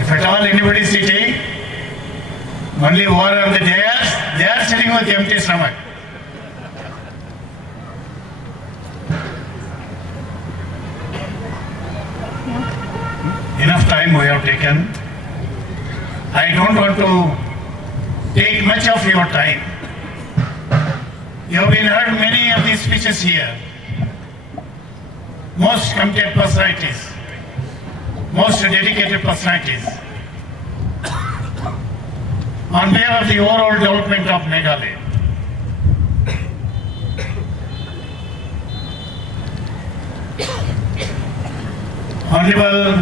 If at all anybody is sitting, only over on the dais, they are sitting with empty stomach. Enough time we have taken. I don't want to take much of your time. You have been heard many of these speeches here. Most committed personalities, most dedicated personalities. On behalf of the overall development of Meghalaya, Honorable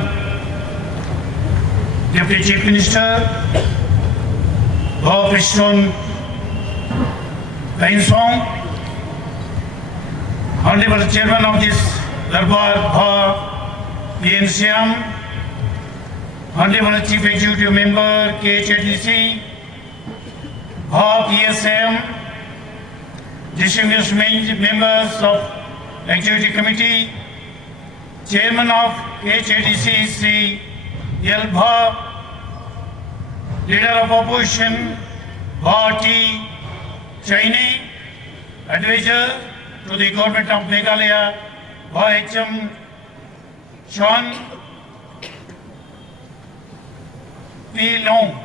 Deputy Chief Minister, Bhawa Prishton Kainsong, Honorable Chairman of this Darbar Bhawa PNCM, Honorable Chief Executive Member KHADC, Bhawa PSM, distinguished members of Executive Committee, Chairman of KHADC Sri L. Bhawa, Leader of Opposition Bhawa T. Chaini, Advisor to the Government of Meghalaya Bhawa H.M. Sean P. Long.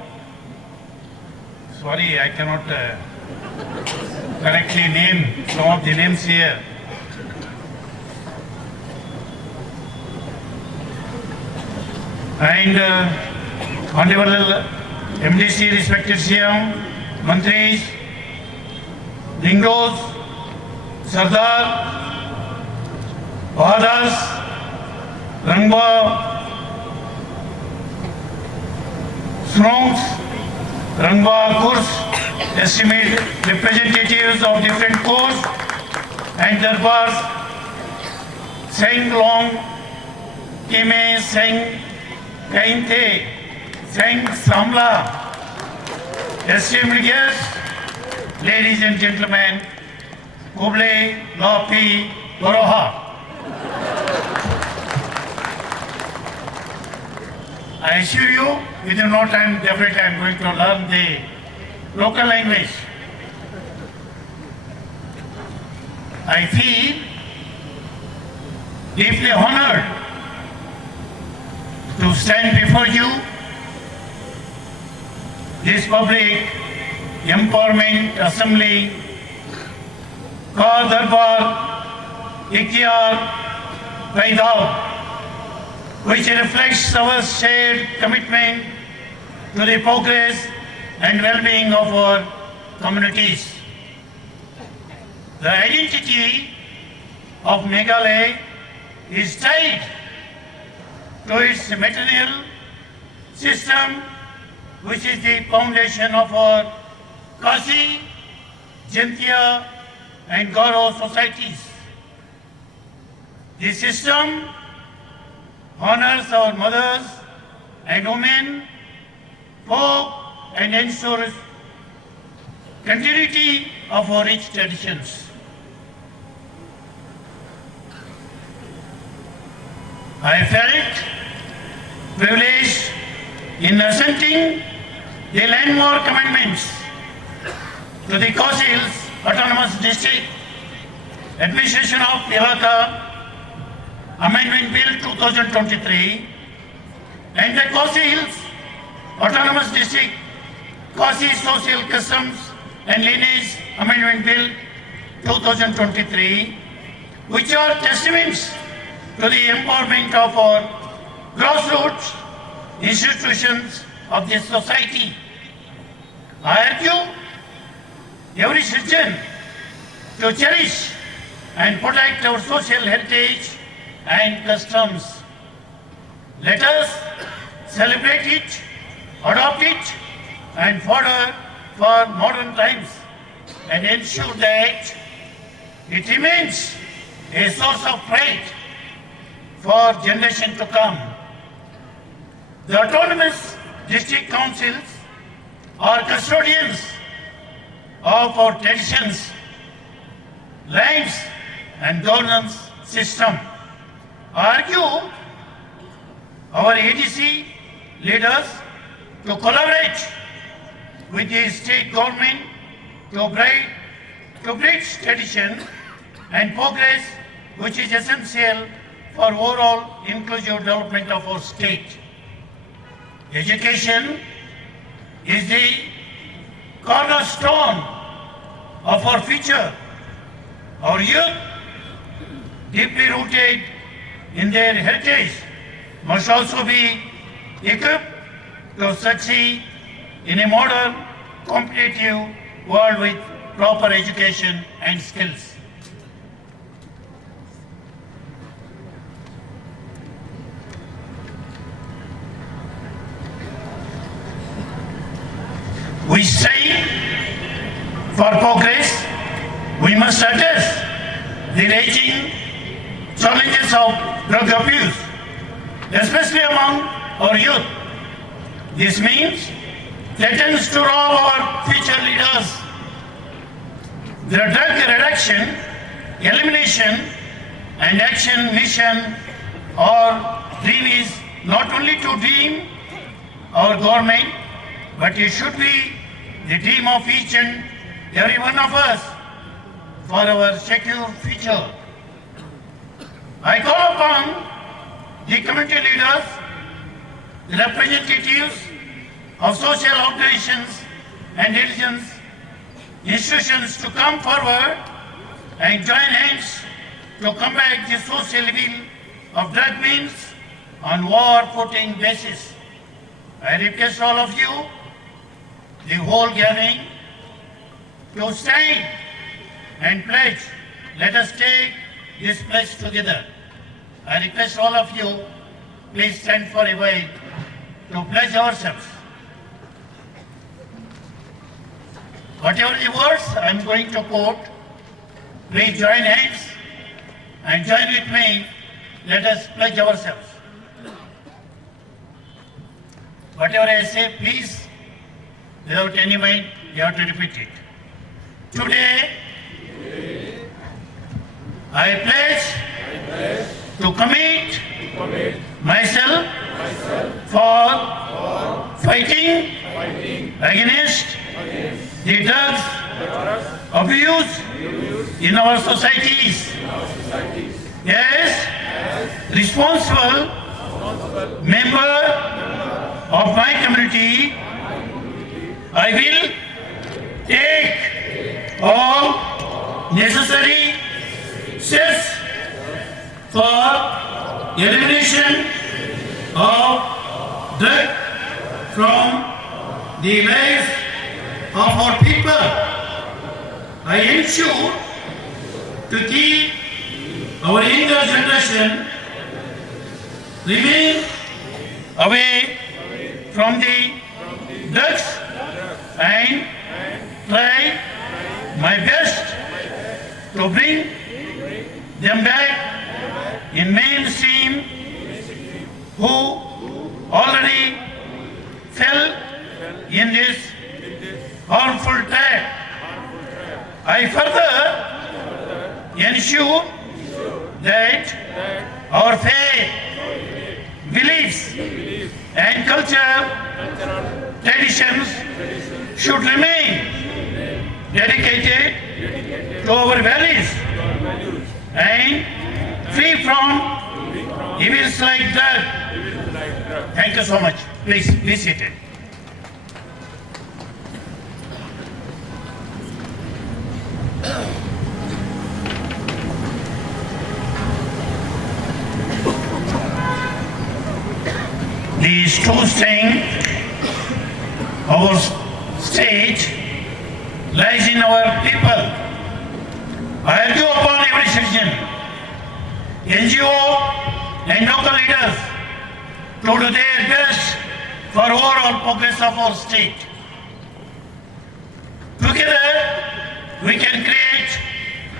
Sorry, I cannot correctly name some of the names here. And Honorable MDC, respected CM, Mantris, Ringros, Sardar, Bahadas, Rangba, Strongs, Rangba Kurs, estimate representatives of different corps and darbars, Seng Long, Kime Seng Kainte, Seng Samla, esteemed guests, ladies and gentlemen, Kuble Lopi Goroha. I assure you, within no time, definitely I am going to learn the local language. I feel deeply honored to stand before you, this public empowerment assembly, Ka Darbar Ikhtiyar Paidao, which reflects our shared commitment to the progress and well-being of our communities. The identity of Meghalaya is tied to its material system, which is the foundation of our Kasi, Jantiya and Garo societies. This system honors our mothers and women, folk, and ensures continuity of our rich traditions. I felt privileged in assenting the landmark amendments to the Kosi Hills Autonomous District Administration of Ilaka Amendment Bill 2023 and the Kosi Hills Autonomous District Kosi Social Customs and Lineage Amendment Bill 2023, which are testaments to the empowerment of our grassroots institutions of this society. I urge every citizen to cherish and protect our social heritage and customs. Let us celebrate it, adopt it, and further for modern times, and ensure that it remains a source of pride for generations to come. The autonomous district councils are custodians of our traditions, lands, and governance system. I argue our ADC leaders to collaborate with the state government to bridge tradition and progress, which is essential for overall inclusive development of our state. Education is the cornerstone of our future. Our youth, deeply rooted in their heritage, must also be equipped to succeed in a modern, competitive world with proper education and skills. We strive for progress. We must address the raging challenges of drug abuse, especially among our youth. This means threatens to rob our future leaders. The drug reduction, elimination, and action mission or dream is not only to dream our government, but it should be the dream of each and every one of us for our secure future. I call upon the community leaders, the representatives of social organizations and religions, institutions to come forward and join hands to combat the social evil of drug means on war-footing basis. I request all of you, the whole gathering, to stand and pledge. Let us take this pledge together. I request all of you, please stand for a while to pledge ourselves. Whatever the words I am going to quote, please join hands and join with me. Let us pledge ourselves. Whatever I say, please, without any mind, you have to repeat it. Today, I pledge to commit myself for fighting against the drugs abuse in our societies. As responsible member of my community, I will take all necessary steps for elimination of drug from the lives of our people. I ensure to keep our younger generation remain away from the drugs and try my best to bring them back in mainstream who already fell in this harmful trap. I further ensure that our faith, beliefs, and cultural traditions should remain dedicated to our values and free from evils like that. Thank you so much. Please be seated. The true strength of our state lies in our people. I urge upon every citizen, NGO and local leaders to do their best for overall progress of our state. Together, we can create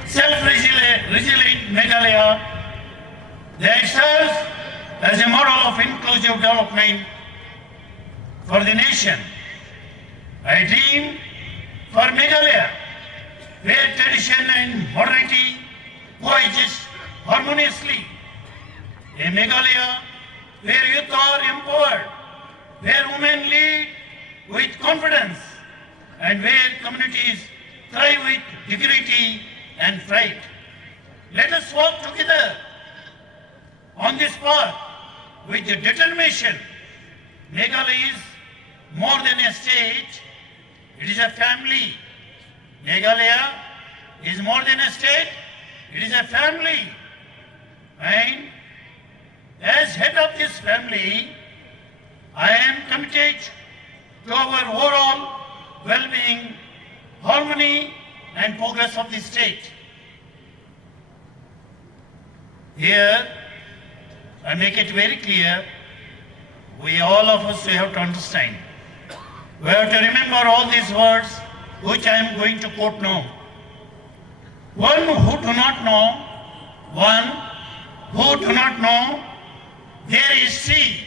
self-resilient Meghalaya that serves as a model of inclusive development for the nation. I dream for Meghalaya, where tradition and modernity coexist harmoniously. A Meghalaya where youth are empowered, where women lead with confidence, and where communities thrive with dignity and pride. Let us work together on this path with determination. Meghalaya is more than a state, it is a family. Meghalaya is more than a state, it is a family. And as head of this family, I am committed to our overall well-being, harmony and progress of the state. Here, I make it very clear, all of us have to understand. We have to remember all these words which I am going to quote now. One who do not know their history,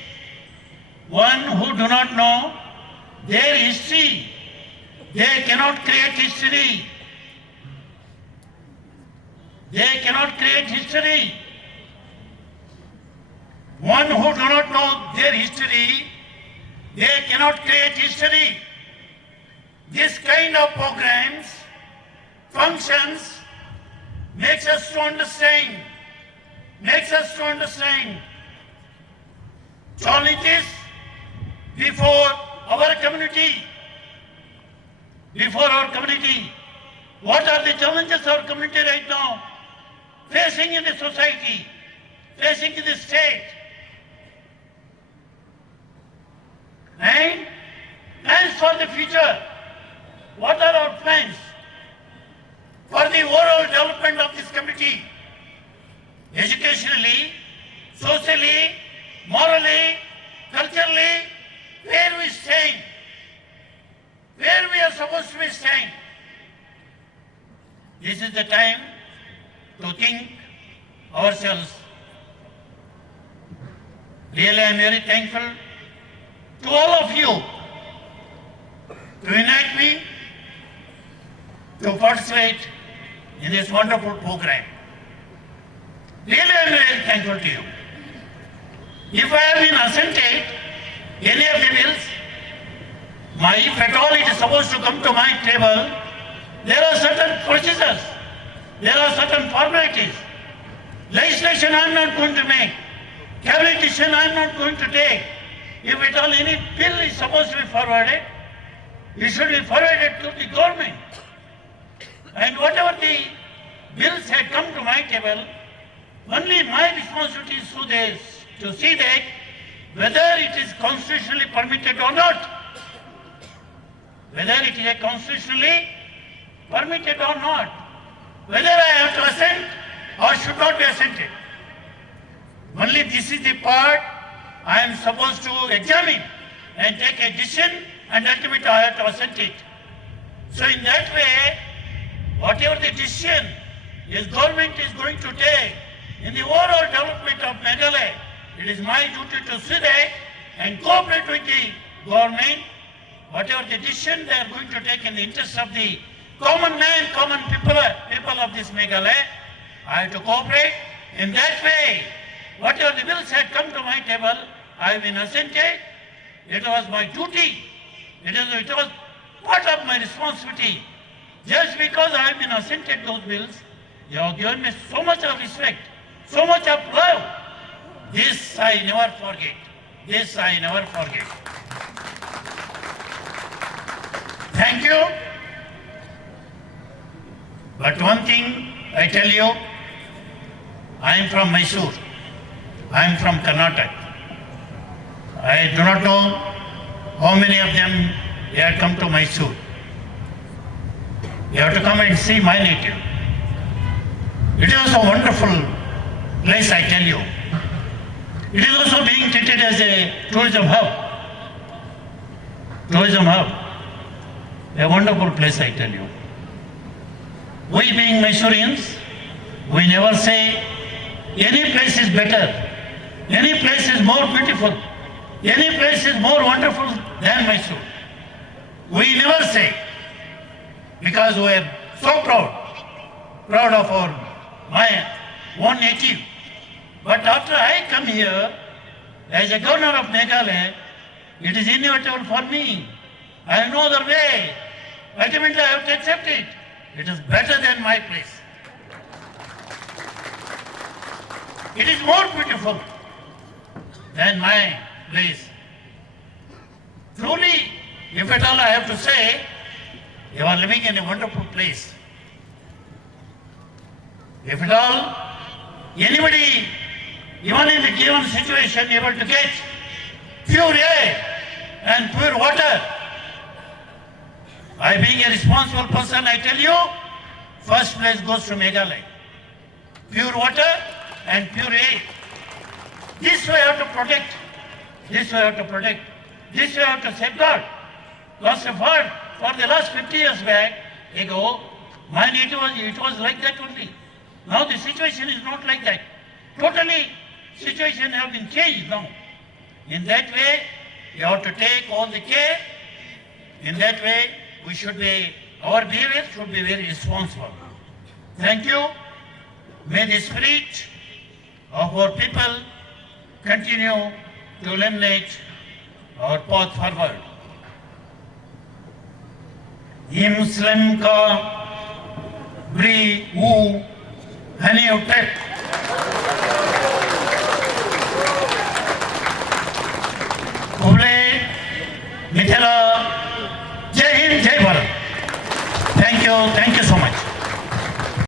one who do not know their history, they cannot create history. They cannot create history. One who do not know their history, they cannot create history. This kind of programs, functions, makes us to understand challenges before our community. What are the challenges our community right now facing in the society, facing in the state? And plans for the future. What are our plans for the overall development of this community? Educationally, socially, morally, culturally, where we stand, where we are supposed to be stand. This is the time to think ourselves. Really, I am very thankful to all of you to unite me to participate in this wonderful program. Really, I am very thankful to you. If I have been assented any of the bills, if at all it is supposed to come to my table, there are certain procedures, there are certain formalities. Legislation I am not going to make, cabinet decision I am not going to take. If at all any bill is supposed to be forwarded, it should be forwarded to the government. And whatever the bills had come to my table, only my responsibility is to see that whether it is constitutionally permitted or not. Whether it is constitutionally permitted or not. Whether I have to assent or should not be assented. Only this is the part I am supposed to examine and take a decision, and ultimately I have to assent it. So in that way, whatever the decision this government is going to take in the overall development of Meghalaya, it is my duty to see that and cooperate with the government. Whatever the decision they are going to take in the interest of the common man, common people of this Meghalaya, I have to cooperate. In that way, whatever the bills had come to my table, I have been assented. It was my duty. It was part of my responsibility. Just because I have been assented those bills, you have given me so much of respect, so much of love. This I never forget. This I never forget. Thank you. But one thing I tell you, I am from Mysore. I am from Karnataka. I do not know how many of them have come to Mysore. You have to come and see my native. It is a wonderful place, I tell you. It is also being treated as a tourism hub. Tourism hub. A wonderful place, I tell you. We being Mysoreans, we never say any place is better, any place is more beautiful, any place is more wonderful than Mysore. We never say, because we are so proud of my own native. But after I come here, As a governor of Meghalaya, it is inevitable for me. I have no other way. Ultimately, I have to accept it. It is better than my place. It is more beautiful than my place. Truly, if at all I have to say, you are living in a wonderful place. If at all, anybody, even in a given situation, able to get pure air and pure water, I being a responsible person, I tell you, first place goes to Meghalaya. Pure water and pure air. This we have to protect. This we have to protect. This we have to safeguard. Lots of heart for the last 50 years back ago, mine it was like that only. Now the situation is not like that. Totally situation have been changed now. In that way, you have to take all the care. In that way, we should be, our behavior should be very responsible. Thank you. May the spirit of our people continue to illuminate our path forward. ये मुस्लिम का ब्री ऊ हनी उठक